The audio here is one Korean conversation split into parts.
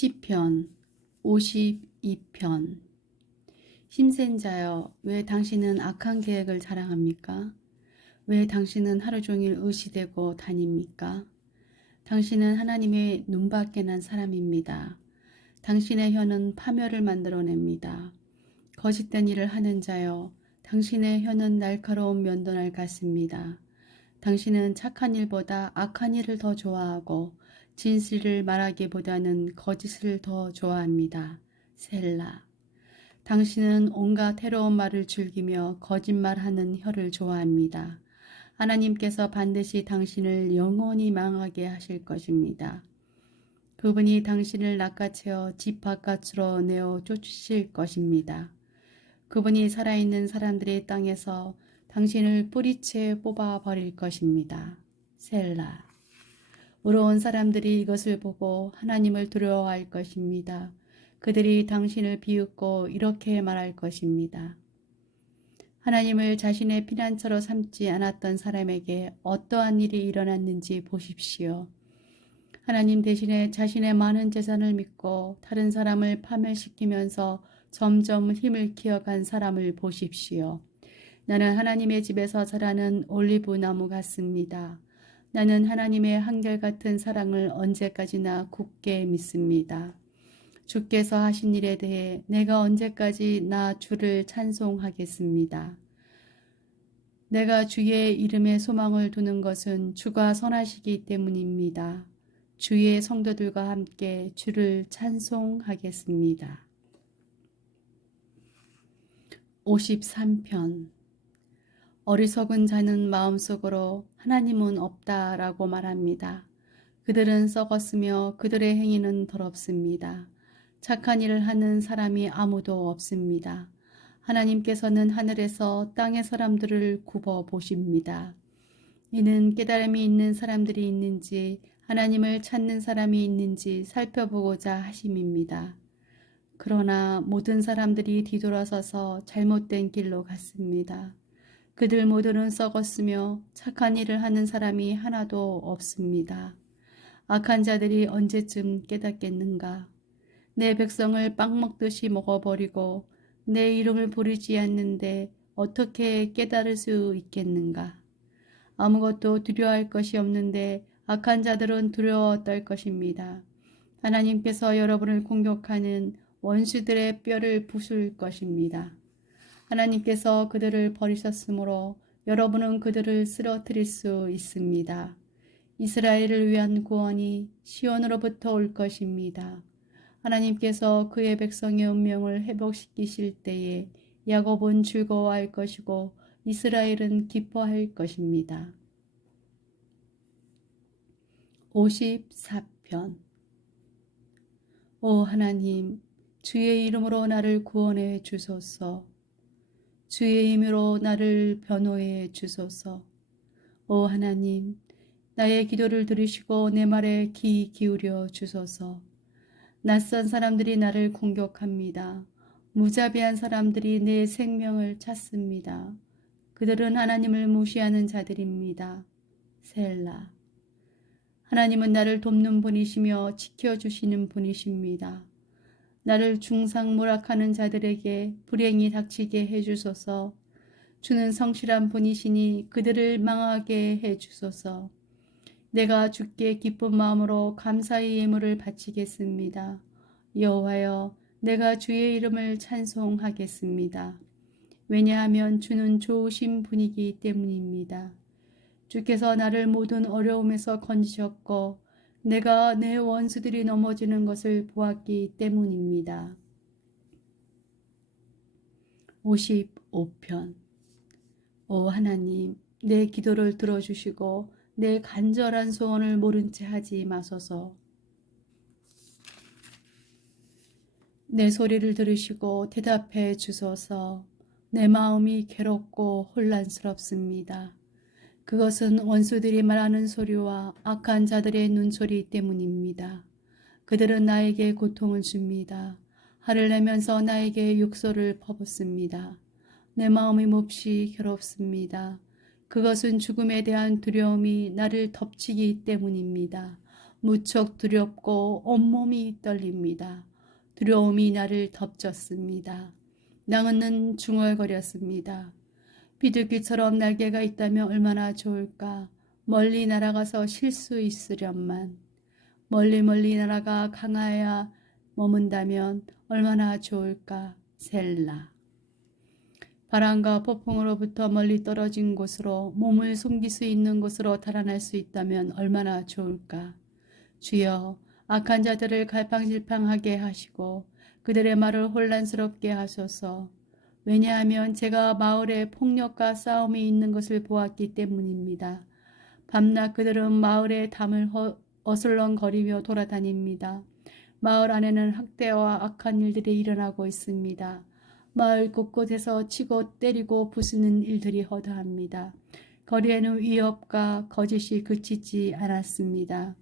시편 52편. 힘센 자여, 왜 당신은 악한 계획을 자랑합니까? 왜 당신은 하루 종일 의시되고 다닙니까? 당신은 하나님의 눈밖에 난 사람입니다. 당신의 혀는 파멸을 만들어냅니다. 거짓된 일을 하는 자여, 당신의 혀는 날카로운 면도날 같습니다. 당신은 착한 일보다 악한 일을 더 좋아하고 진실을 말하기보다는 거짓을 더 좋아합니다. 셀라. 당신은 온갖 해로운 말을 즐기며 거짓말하는 혀를 좋아합니다. 하나님께서 반드시 당신을 영원히 망하게 하실 것입니다. 그분이 당신을 낚아채어 집 바깥으로 내어 쫓으실 것입니다. 그분이 살아있는 사람들의 땅에서 당신을 뿌리채 뽑아버릴 것입니다. 셀라. 의로운 사람들이 이것을 보고 하나님을 두려워할 것입니다. 그들이 당신을 비웃고 이렇게 말할 것입니다. 하나님을 자신의 피난처로 삼지 않았던 사람에게 어떠한 일이 일어났는지 보십시오. 하나님 대신에 자신의 많은 재산을 믿고 다른 사람을 파멸시키면서 점점 힘을 키워간 사람을 보십시오. 나는 하나님의 집에서 자라는 올리브 나무 같습니다. 나는 하나님의 한결같은 사랑을 언제까지나 굳게 믿습니다. 주께서 하신 일에 대해 내가 언제까지 나 주를 찬송하겠습니다. 내가 주의 이름에 소망을 두는 것은 주가 선하시기 때문입니다. 주의 성도들과 함께 주를 찬송하겠습니다. 53편. 어리석은 자는 마음속으로 하나님은 없다라고 말합니다. 그들은 썩었으며 그들의 행위는 더럽습니다. 착한 일을 하는 사람이 아무도 없습니다. 하나님께서는 하늘에서 땅의 사람들을 굽어 보십니다. 이는 깨달음이 있는 사람들이 있는지 하나님을 찾는 사람이 있는지 살펴보고자 하심입니다. 그러나 모든 사람들이 뒤돌아서서 잘못된 길로 갔습니다. 그들 모두는 썩었으며 착한 일을 하는 사람이 하나도 없습니다. 악한 자들이 언제쯤 깨닫겠는가? 내 백성을 빵 먹듯이 먹어버리고 내 이름을 부르지 않는데 어떻게 깨달을 수 있겠는가? 아무것도 두려워할 것이 없는데 악한 자들은 두려워 떨 것입니다. 하나님께서 여러분을 공격하는 원수들의 뼈를 부술 것입니다. 하나님께서 그들을 버리셨으므로 여러분은 그들을 쓰러뜨릴 수 있습니다. 이스라엘을 위한 구원이 시온으로부터 올 것입니다. 하나님께서 그의 백성의 운명을 회복시키실 때에 야곱은 즐거워할 것이고 이스라엘은 기뻐할 것입니다. 54편. 오 하나님, 주의 이름으로 나를 구원해 주소서. 주의 힘으로 나를 변호해 주소서. 오 하나님, 나의 기도를 들으시고 내 말에 귀 기울여 주소서. 낯선 사람들이 나를 공격합니다. 무자비한 사람들이 내 생명을 찾습니다. 그들은 하나님을 무시하는 자들입니다. 셀라. 하나님은 나를 돕는 분이시며 지켜주시는 분이십니다. 나를 중상모락하는 자들에게 불행이 닥치게 해주소서. 주는 성실한 분이시니 그들을 망하게 해주소서. 내가 주께 기쁜 마음으로 감사의 예물을 바치겠습니다. 여호와여, 내가 주의 이름을 찬송하겠습니다. 왜냐하면 주는 좋으신 분이기 때문입니다. 주께서 나를 모든 어려움에서 건지셨고 내가 내 원수들이 넘어지는 것을 보았기 때문입니다. 55편. 오 하나님, 내 기도를 들어주시고 내 간절한 소원을 모른 채 하지 마소서. 내 소리를 들으시고 대답해 주소서. 내 마음이 괴롭고 혼란스럽습니다. 그것은 원수들이 말하는 소리와 악한 자들의 눈소리 때문입니다. 그들은 나에게 고통을 줍니다. 화를 내면서 나에게 욕설을 퍼붓습니다. 내 마음이 몹시 괴롭습니다. 그것은 죽음에 대한 두려움이 나를 덮치기 때문입니다. 무척 두렵고 온몸이 떨립니다. 두려움이 나를 덮쳤습니다. 나는 중얼거렸습니다. 비둘기처럼 날개가 있다면 얼마나 좋을까. 멀리 날아가서 쉴 수 있으련만. 멀리 멀리 날아가 강하야 머문다면 얼마나 좋을까. 셀라. 바람과 폭풍으로부터 멀리 떨어진 곳으로 몸을 숨길 수 있는 곳으로 달아날 수 있다면 얼마나 좋을까. 주여, 악한 자들을 갈팡질팡하게 하시고 그들의 말을 혼란스럽게 하소서. 왜냐하면 제가 마을에 폭력과 싸움이 있는 것을 보았기 때문입니다. 밤낮 그들은 마을의 담을 어슬렁거리며 돌아다닙니다. 마을 안에는 학대와 악한 일들이 일어나고 있습니다. 마을 곳곳에서 치고 때리고 부수는 일들이 허다합니다. 거리에는 위협과 거짓이 그치지 않았습니다.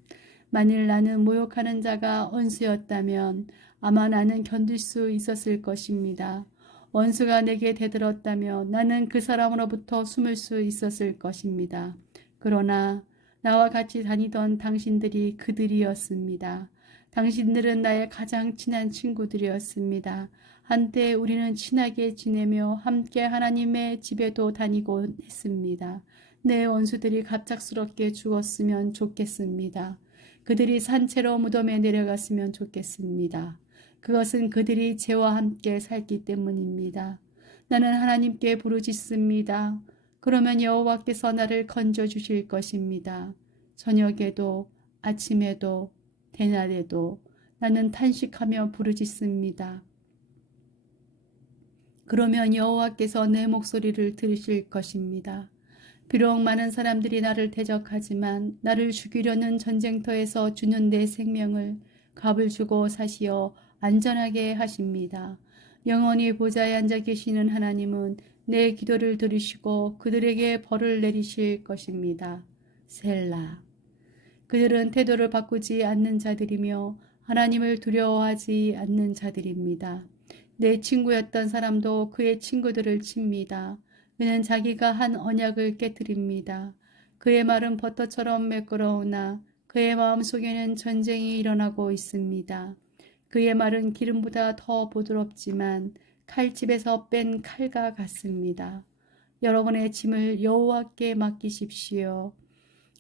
만일 나는 모욕하는 자가 원수였다면 아마 나는 견딜 수 있었을 것입니다. 원수가 내게 대들었다면 나는 그 사람으로부터 숨을 수 있었을 것입니다. 그러나 나와 같이 다니던 당신들이 그들이었습니다. 당신들은 나의 가장 친한 친구들이었습니다. 한때 우리는 친하게 지내며 함께 하나님의 집에도 다니곤 했습니다. 내 원수들이 갑작스럽게 죽었으면 좋겠습니다. 그들이 산채로 무덤에 내려갔으면 좋겠습니다. 그것은 그들이 죄와 함께 살기 때문입니다. 나는 하나님께 부르짖습니다. 그러면 여호와께서 나를 건져주실 것입니다. 저녁에도 아침에도 대낮에도 나는 탄식하며 부르짖습니다. 그러면 여호와께서 내 목소리를 들으실 것입니다. 비록 많은 사람들이 나를 대적하지만 나를 죽이려는 전쟁터에서 주는 내 생명을 값을 주고 사시어 안전하게 하십니다. 영원히 보좌에 앉아 계시는 하나님은 내 기도를 들으시고 그들에게 벌을 내리실 것입니다. 셀라. 그들은 태도를 바꾸지 않는 자들이며 하나님을 두려워하지 않는 자들입니다. 내 친구였던 사람도 그의 친구들을 칩니다. 그는 자기가 한 언약을 깨뜨립니다. 그의 말은 버터처럼 매끄러우나 그의 마음속에는 전쟁이 일어나고 있습니다. 그의 말은 기름보다 더 부드럽지만 칼집에서 뺀 칼과 같습니다. 여러분의 짐을 여호와께 맡기십시오.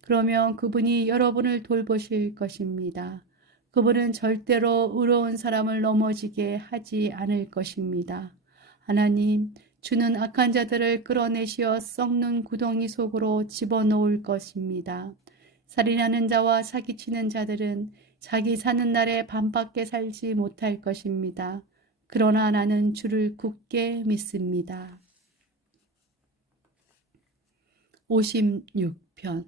그러면 그분이 여러분을 돌보실 것입니다. 그분은 절대로 의로운 사람을 넘어지게 하지 않을 것입니다. 하나님, 주는 악한 자들을 끌어내시어 썩는 구덩이 속으로 집어넣을 것입니다. 살인하는 자와 사기치는 자들은 자기 사는 날에 밤밖에 살지 못할 것입니다. 그러나 나는 주를 굳게 믿습니다. 56편.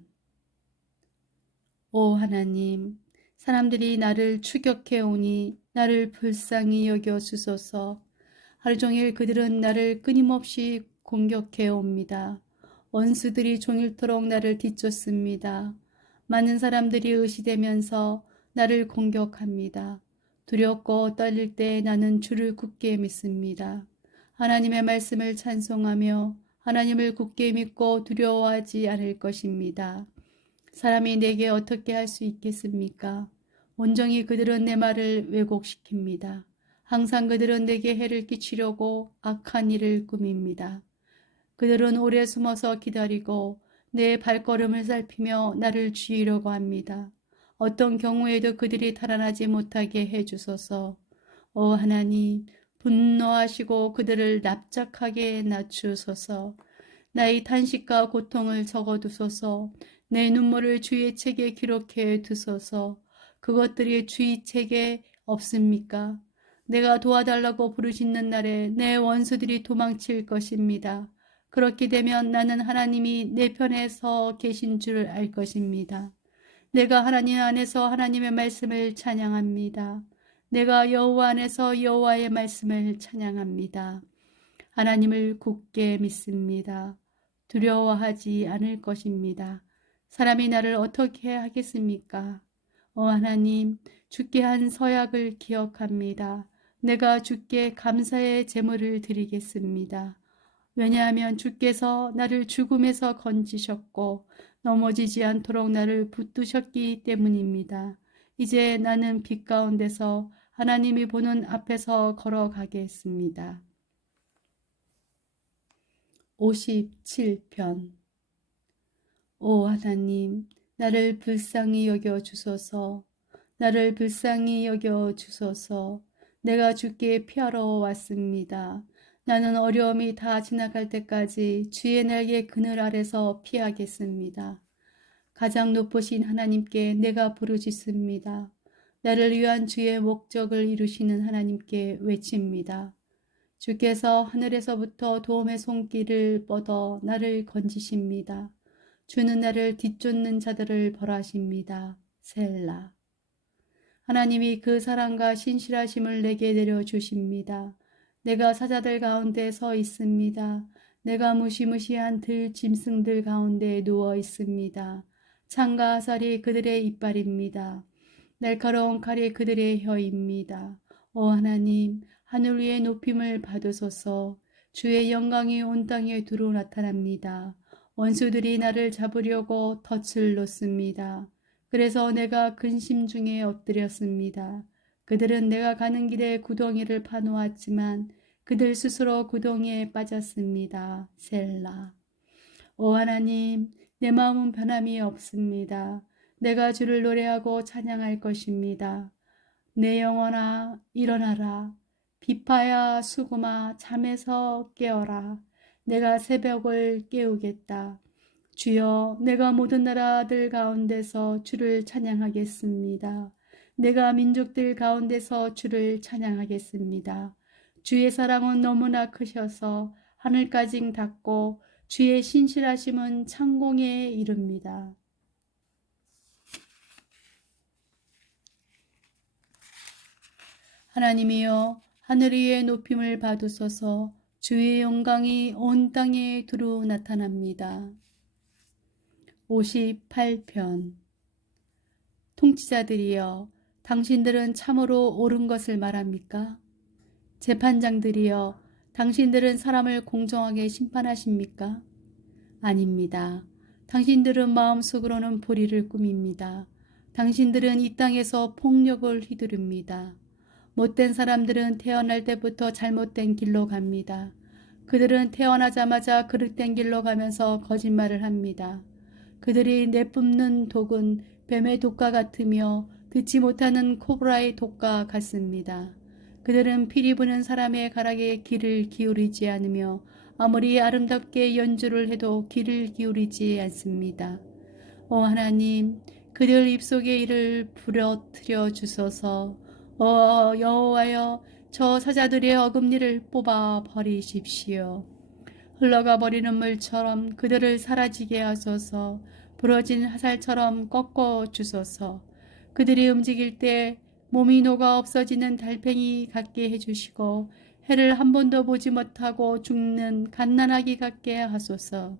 오 하나님, 사람들이 나를 추격해오니 나를 불쌍히 여겨 주소서. 하루 종일 그들은 나를 끊임없이 공격해옵니다. 원수들이 종일토록 나를 뒤쫓습니다. 많은 사람들이 의시되면서 나를 공격합니다. 두렵고 떨릴 때 나는 주를 굳게 믿습니다. 하나님의 말씀을 찬송하며 하나님을 굳게 믿고 두려워하지 않을 것입니다. 사람이 내게 어떻게 할 수 있겠습니까? 온종일 그들은 내 말을 왜곡시킵니다. 항상 그들은 내게 해를 끼치려고 악한 일을 꾸밉니다. 그들은 오래 숨어서 기다리고 내 발걸음을 살피며 나를 쥐려고 합니다. 어떤 경우에도 그들이 달아나지 못하게 해주소서. 오 하나님, 분노하시고 그들을 납작하게 낮추소서. 나의 탄식과 고통을 적어두소서. 내 눈물을 주의 책에 기록해 두소서. 그것들이 주의 책에 없습니까? 내가 도와달라고 부르짖는 날에 내 원수들이 도망칠 것입니다. 그렇게 되면 나는 하나님이 내 편에 서 계신 줄 알 것입니다. 내가 하나님 안에서 하나님의 말씀을 찬양합니다. 내가 여호와 안에서 여호와의 말씀을 찬양합니다. 하나님을 굳게 믿습니다. 두려워하지 않을 것입니다. 사람이 나를 어떻게 하겠습니까? 하나님, 주께 한 서약을 기억합니다. 내가 주께 감사의 제물을 드리겠습니다. 왜냐하면 주께서 나를 죽음에서 건지셨고 넘어지지 않도록 나를 붙드셨기 때문입니다. 이제 나는 빛 가운데서 하나님이 보는 앞에서 걸어가겠습니다. 57편. 오 하나님, 나를 불쌍히 여겨 주소서. 나를 불쌍히 여겨 주소서. 내가 주께 피하러 왔습니다. 나는 어려움이 다 지나갈 때까지 주의 날개 그늘 아래서 피하겠습니다. 가장 높으신 하나님께 내가 부르짖습니다. 나를 위한 주의 목적을 이루시는 하나님께 외칩니다. 주께서 하늘에서부터 도움의 손길을 뻗어 나를 건지십니다. 주는 나를 뒤쫓는 자들을 벌하십니다. 셀라. 하나님이 그 사랑과 신실하심을 내게 내려주십니다. 내가 사자들 가운데 서 있습니다. 내가 무시무시한 들짐승들 가운데 누워 있습니다. 창과 아살이 그들의 이빨입니다. 날카로운 칼이 그들의 혀입니다. 오 하나님, 하늘 위에 높임을 받으소서. 주의 영광이 온 땅에 두루 나타납니다. 원수들이 나를 잡으려고 덫을 놓습니다. 그래서 내가 근심 중에 엎드렸습니다. 그들은 내가 가는 길에 구덩이를 파놓았지만 그들 스스로 구덩이에 빠졌습니다. 셀라. 오 하나님, 내 마음은 변함이 없습니다. 내가 주를 노래하고 찬양할 것입니다. 내 영혼아 일어나라. 비파야 수금아 잠에서 깨어라. 내가 새벽을 깨우겠다. 주여, 내가 모든 나라들 가운데서 주를 찬양하겠습니다. 내가 민족들 가운데서 주를 찬양하겠습니다. 주의 사랑은 너무나 크셔서 하늘까지 닿고 주의 신실하심은 창공에 이릅니다. 하나님이여, 하늘 위에 높임을 받으소서. 주의 영광이 온 땅에 두루 나타납니다. 58편. 통치자들이여, 당신들은 참으로 옳은 것을 말합니까? 재판장들이여, 당신들은 사람을 공정하게 심판하십니까? 아닙니다. 당신들은 마음속으로는 불의를 꾸밉니다. 당신들은 이 땅에서 폭력을 휘두릅니다. 못된 사람들은 태어날 때부터 잘못된 길로 갑니다. 그들은 태어나자마자 그릇된 길로 가면서 거짓말을 합니다. 그들이 내뿜는 독은 뱀의 독과 같으며 듣지 못하는 코브라의 독과 같습니다. 그들은 피리 부는 사람의 가락에 귀를 기울이지 않으며 아무리 아름답게 연주를 해도 귀를 기울이지 않습니다. 오 하나님, 그들 입속에 이를 부러뜨려 주소서. 여호와여, 저 사자들의 어금니를 뽑아 버리십시오. 흘러가 버리는 물처럼 그들을 사라지게 하소서. 부러진 화살처럼 꺾어 주소서. 그들이 움직일 때 몸이 녹아 없어지는 달팽이 같게 해주시고 해를 한 번도 보지 못하고 죽는 갓난아기 같게 하소서.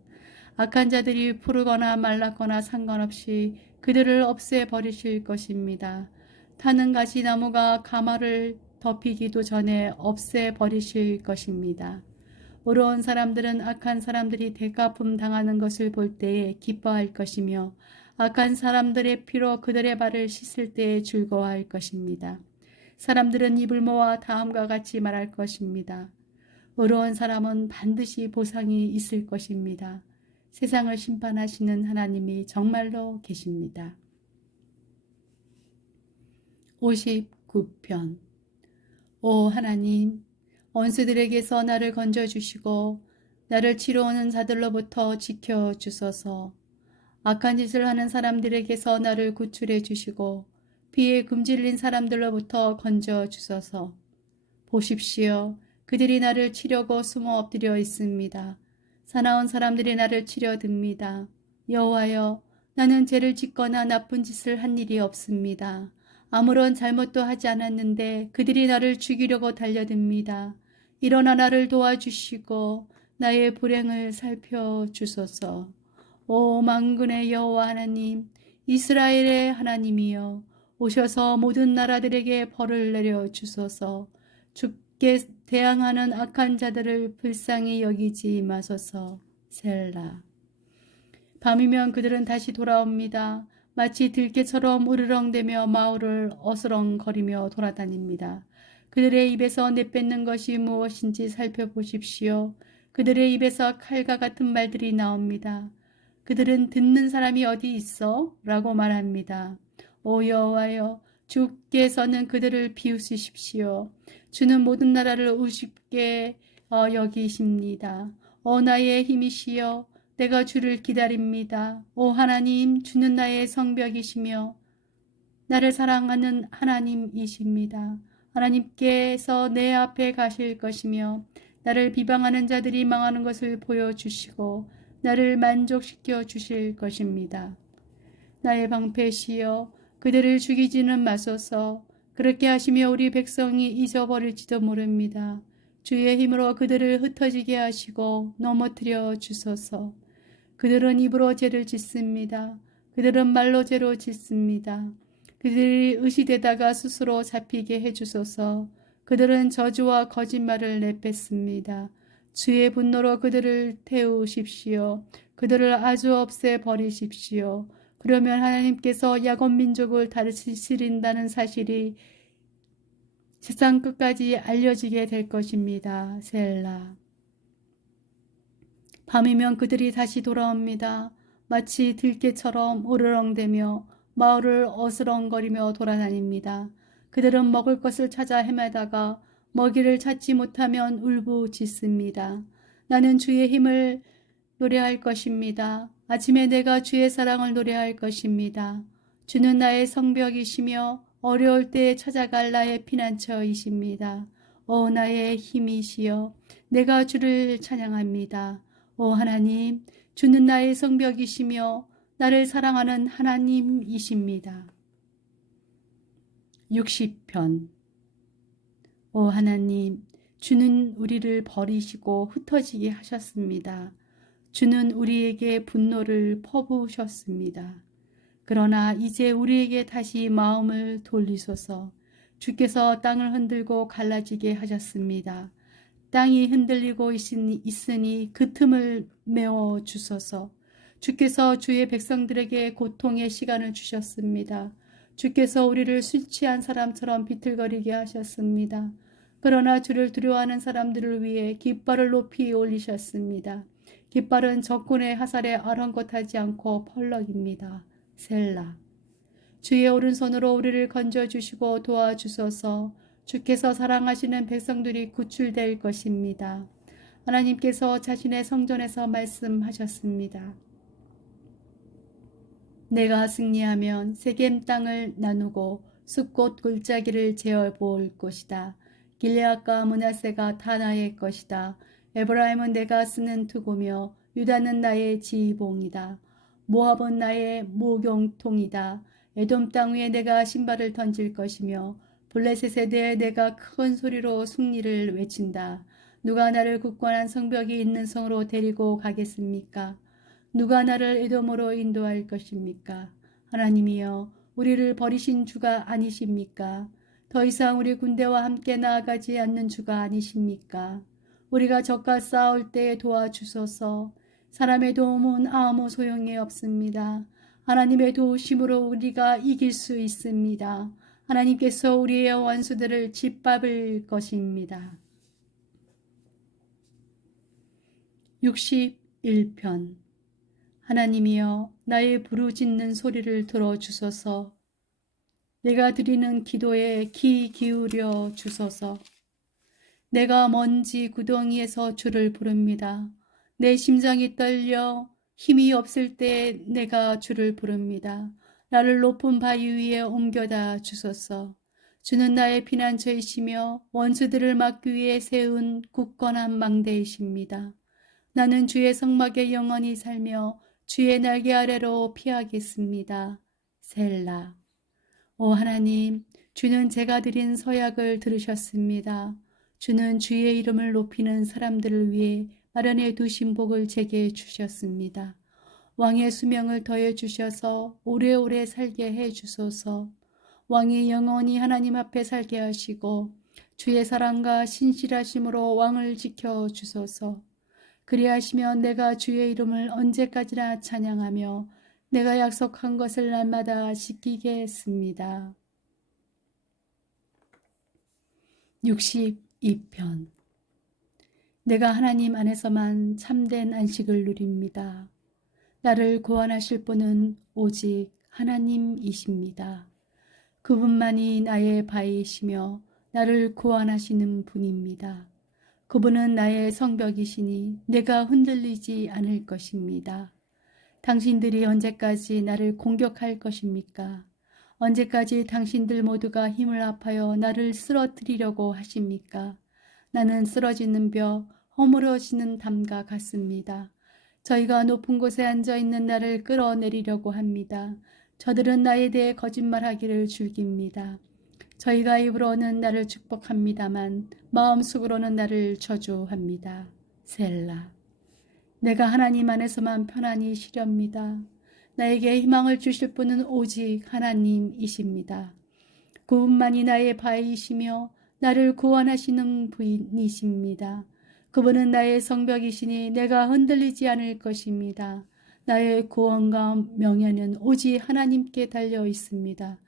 악한 자들이 푸르거나 말랐거나 상관없이 그들을 없애버리실 것입니다. 타는 가시나무가 가마를 덮이기도 전에 없애버리실 것입니다. 의로운 사람들은 악한 사람들이 대가품 당하는 것을 볼 때에 기뻐할 것이며 악한 사람들의 피로 그들의 발을 씻을 때에 즐거워할 것입니다. 사람들은 입을 모아 다음과 같이 말할 것입니다. 의로운 사람은 반드시 보상이 있을 것입니다. 세상을 심판하시는 하나님이 정말로 계십니다. 59편. 오 하나님, 원수들에게서 나를 건져주시고 나를 치러오는 자들로부터 지켜주소서. 악한 짓을 하는 사람들에게서 나를 구출해 주시고 피에 금질린 사람들로부터 건져주소서. 보십시오. 그들이 나를 치려고 숨어 엎드려 있습니다. 사나운 사람들이 나를 치려듭니다. 여호와여, 나는 죄를 짓거나 나쁜 짓을 한 일이 없습니다. 아무런 잘못도 하지 않았는데 그들이 나를 죽이려고 달려듭니다. 일어나 나를 도와주시고 나의 불행을 살펴주소서. 오 만군의 여호와 하나님, 이스라엘의 하나님이여, 오셔서 모든 나라들에게 벌을 내려주소서. 주께 대항하는 악한 자들을 불쌍히 여기지 마소서. 셀라. 밤이면 그들은 다시 돌아옵니다. 마치 들개처럼 으르렁대며 마을을 어스렁거리며 돌아다닙니다. 그들의 입에서 내뱉는 것이 무엇인지 살펴보십시오. 그들의 입에서 칼과 같은 말들이 나옵니다. 그들은 듣는 사람이 어디 있어? 라고 말합니다. 오 여호와여, 주께서는 그들을 비웃으십시오. 주는 모든 나라를 우습게 여기십니다. 오 나의 힘이시여, 내가 주를 기다립니다. 오 하나님, 주는 나의 성벽이시며 나를 사랑하는 하나님이십니다. 하나님께서 내 앞에 가실 것이며 나를 비방하는 자들이 망하는 것을 보여주시고 나를 만족시켜 주실 것입니다. 나의 방패시여, 그들을 죽이지는 마소서. 그렇게 하시며 우리 백성이 잊어버릴지도 모릅니다. 주의 힘으로 그들을 흩어지게 하시고 넘어뜨려 주소서. 그들은 입으로 죄를 짓습니다. 그들은 말로 죄로 짓습니다. 그들이 의시되다가 스스로 잡히게 해주소서. 그들은 저주와 거짓말을 내뱉습니다. 주의 분노로 그들을 태우십시오. 그들을 아주 없애버리십시오. 그러면 하나님께서 야곱 민족을 다스리신다는 사실이 세상 끝까지 알려지게 될 것입니다. 셀라. 밤이면 그들이 다시 돌아옵니다. 마치 들개처럼 으르렁대며 마을을 어스렁거리며 돌아다닙니다. 그들은 먹을 것을 찾아 헤매다가 먹이를 찾지 못하면 울부짖습니다. 나는 주의 힘을 노래할 것입니다. 아침에 내가 주의 사랑을 노래할 것입니다. 주는 나의 성벽이시며 어려울 때에 찾아갈 나의 피난처이십니다. 오 나의 힘이시여, 내가 주를 찬양합니다. 오 하나님, 주는 나의 성벽이시며 나를 사랑하는 하나님이십니다. 60편. 오 하나님, 주는 우리를 버리시고 흩어지게 하셨습니다. 주는 우리에게 분노를 퍼부으셨습니다. 그러나 이제 우리에게 다시 마음을 돌리소서. 주께서 땅을 흔들고 갈라지게 하셨습니다. 땅이 흔들리고 있으니 그 틈을 메워 주소서. 주께서 주의 백성들에게 고통의 시간을 주셨습니다. 주께서 우리를 술 취한 사람처럼 비틀거리게 하셨습니다. 그러나 주를 두려워하는 사람들을 위해 깃발을 높이 올리셨습니다. 깃발은 적군의 화살에 아랑곳하지 않고 펄럭입니다. 셀라. 주의 오른손으로 우리를 건져주시고 도와주소서. 주께서 사랑하시는 백성들이 구출될 것입니다. 하나님께서 자신의 성전에서 말씀하셨습니다. 내가 승리하면 세겜 땅을 나누고 숲꽃 골짜기를 재어볼 것이다. 길레앗과 므낫세가 다 나의 것이다. 에브라임은 내가 쓰는 투구며 유다는 나의 지휘봉이다. 모압은 나의 모경통이다. 에돔 땅 위에 내가 신발을 던질 것이며 블레셋에 대해 내가 큰 소리로 승리를 외친다. 누가 나를 굳건한 성벽이 있는 성으로 데리고 가겠습니까? 누가 나를 에돔으로 인도할 것입니까? 하나님이여, 우리를 버리신 주가 아니십니까? 더 이상 우리 군대와 함께 나아가지 않는 주가 아니십니까? 우리가 적과 싸울 때에 도와주소서. 사람의 도움은 아무 소용이 없습니다. 하나님의 도우심으로 우리가 이길 수 있습니다. 하나님께서 우리의 원수들을 짓밟을 것입니다. 61편. 하나님이여, 나의 부르짖는 소리를 들어주소서. 내가 드리는 기도에 귀 기울여 주소서. 내가 먼지 구덩이에서 주를 부릅니다. 내 심장이 떨려 힘이 없을 때 내가 주를 부릅니다. 나를 높은 바위 위에 옮겨다 주소서. 주는 나의 피난처이시며 원수들을 막기 위해 세운 굳건한 망대이십니다. 나는 주의 성막에 영원히 살며 주의 날개 아래로 피하겠습니다. 셀라. 오 하나님, 주는 제가 드린 서약을 들으셨습니다. 주는 주의 이름을 높이는 사람들을 위해 마련해 두신 복을 제게 주셨습니다. 왕의 수명을 더해 주셔서 오래오래 살게 해 주소서. 왕이 영원히 하나님 앞에 살게 하시고 주의 사랑과 신실하심으로 왕을 지켜 주소서. 그리하시면 내가 주의 이름을 언제까지나 찬양하며 내가 약속한 것을 날마다 지키겠습니다. 62편. 내가 하나님 안에서만 참된 안식을 누립니다. 나를 구원하실 분은 오직 하나님이십니다. 그분만이 나의 바위이시며 나를 구원하시는 분입니다. 그분은 나의 성벽이시니 내가 흔들리지 않을 것입니다. 당신들이 언제까지 나를 공격할 것입니까? 언제까지 당신들 모두가 힘을 합하여 나를 쓰러뜨리려고 하십니까? 나는 쓰러지는 벼, 허물어지는 담과 같습니다. 저희가 높은 곳에 앉아있는 나를 끌어내리려고 합니다. 저들은 나에 대해 거짓말하기를 즐깁니다. 저희가 입으로는 나를 축복합니다만 마음속으로는 나를 저주합니다. 셀라. 내가 하나님 안에서만 편안히 쉬렵니다. 나에게 희망을 주실 분은 오직 하나님이십니다. 그분만이 나의 바위이시며 나를 구원하시는 분이십니다. 그분은 나의 성벽이시니 내가 흔들리지 않을 것입니다. 나의 구원과 명예는 오직 하나님께 달려 있습니다.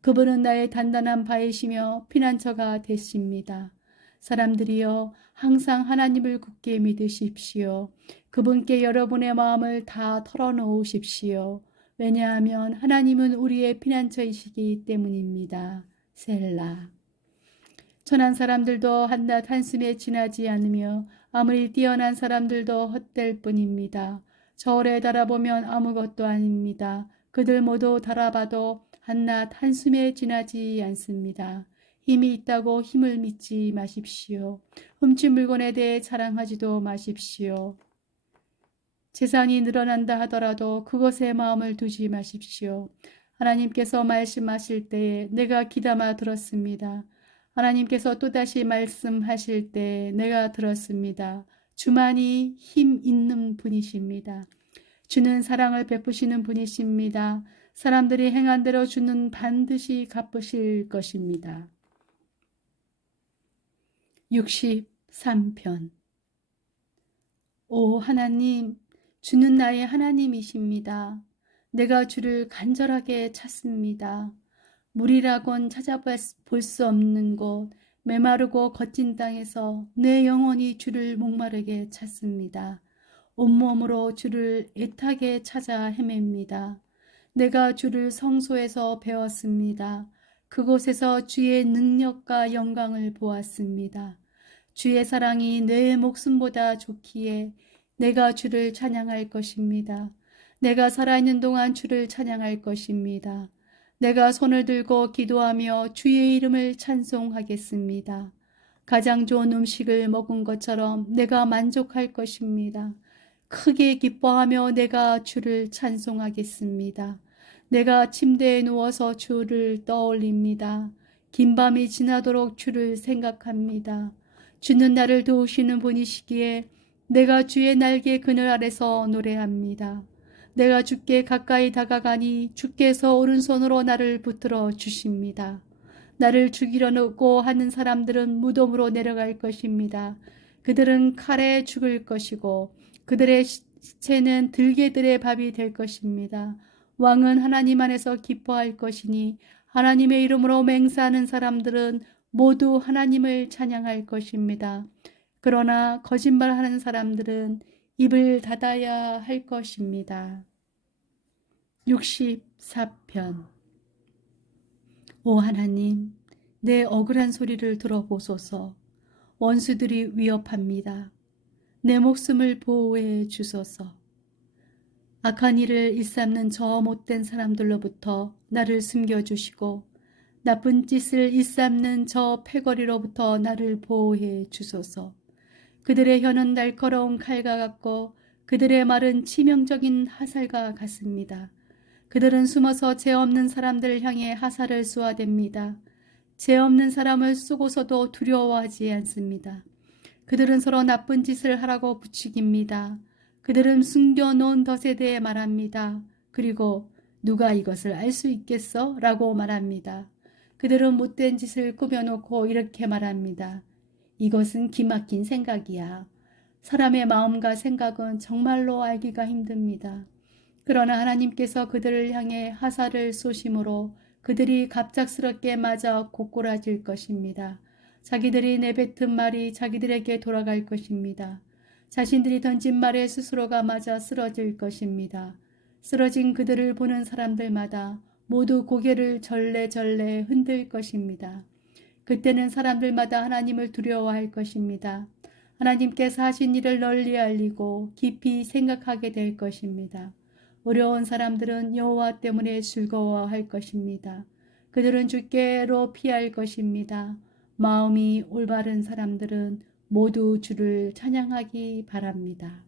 그분은 나의 단단한 바위시며 피난처가 되십니다. 사람들이여 항상 하나님을 굳게 믿으십시오. 그분께 여러분의 마음을 다 털어놓으십시오. 왜냐하면 하나님은 우리의 피난처이시기 때문입니다. 셀라. 천한 사람들도 한낱 한숨에 지나지 않으며 아무리 뛰어난 사람들도 헛될 뿐입니다. 저울에 달아보면 아무것도 아닙니다. 그들 모두 달아봐도 한낱 한숨에 지나지 않습니다. 힘이 있다고 힘을 믿지 마십시오. 훔친 물건에 대해 자랑하지도 마십시오. 재산이 늘어난다 하더라도 그것에 마음을 두지 마십시오. 하나님께서 말씀하실 때에 내가 귀담아 들었습니다. 하나님께서 또다시 말씀하실 때 내가 들었습니다. 주만이 힘 있는 분이십니다. 주는 사랑을 베푸시는 분이십니다. 사람들이 행한 대로 주는 반드시 갚으실 것입니다. 63편. 오 하나님, 주는 나의 하나님이십니다. 내가 주를 간절하게 찾습니다. 물이라곤 찾아볼 수 없는 곳, 메마르고 거친 땅에서 내 영혼이 주를 목마르게 찾습니다. 온몸으로 주를 애타게 찾아 헤맵니다. 내가 주를 성소에서 배웠습니다. 그곳에서 주의 능력과 영광을 보았습니다. 주의 사랑이 내 목숨보다 좋기에 내가 주를 찬양할 것입니다. 내가 살아있는 동안 주를 찬양할 것입니다. 내가 손을 들고 기도하며 주의 이름을 찬송하겠습니다. 가장 좋은 음식을 먹은 것처럼 내가 만족할 것입니다. 크게 기뻐하며 내가 주를 찬송하겠습니다. 내가 침대에 누워서 주를 떠올립니다. 긴 밤이 지나도록 주를 생각합니다. 주는 나를 도우시는 분이시기에 내가 주의 날개 그늘 아래서 노래합니다. 내가 주께 가까이 다가가니 주께서 오른손으로 나를 붙들어 주십니다. 나를 죽이려고 하는 사람들은 무덤으로 내려갈 것입니다. 그들은 칼에 죽을 것이고 그들의 시체는 들개들의 밥이 될 것입니다. 왕은 하나님 안에서 기뻐할 것이니 하나님의 이름으로 맹세하는 사람들은 모두 하나님을 찬양할 것입니다. 그러나 거짓말하는 사람들은 입을 닫아야 할 것입니다. 64편. 오 하나님, 내 억울한 소리를 들어보소서. 원수들이 위협합니다. 내 목숨을 보호해 주소서. 악한 일을 일삼는 저 못된 사람들로부터 나를 숨겨주시고 나쁜 짓을 일삼는 저 패거리로부터 나를 보호해 주소서. 그들의 혀는 날카로운 칼과 같고 그들의 말은 치명적인 화살과 같습니다. 그들은 숨어서 죄 없는 사람들을 향해 화살을 쏘아댑니다. 죄 없는 사람을 쏘고서도 두려워하지 않습니다. 그들은 서로 나쁜 짓을 하라고 부추깁니다. 그들은 숨겨놓은 덫에 대해 말합니다. 그리고 누가 이것을 알 수 있겠어? 라고 말합니다. 그들은 못된 짓을 꾸며놓고 이렇게 말합니다. 이것은 기막힌 생각이야. 사람의 마음과 생각은 정말로 알기가 힘듭니다. 그러나 하나님께서 그들을 향해 화살을 쏘심으로 그들이 갑작스럽게 맞아 고꾸라질 것입니다. 자기들이 내뱉은 말이 자기들에게 돌아갈 것입니다. 자신들이 던진 말에 스스로가 맞아 쓰러질 것입니다. 쓰러진 그들을 보는 사람들마다 모두 고개를 절레절레 흔들 것입니다. 그때는 사람들마다 하나님을 두려워할 것입니다. 하나님께서 하신 일을 널리 알리고 깊이 생각하게 될 것입니다. 어려운 사람들은 여호와 때문에 즐거워할 것입니다. 그들은 주께로 피할 것입니다. 마음이 올바른 사람들은 모두 주를 찬양하기 바랍니다.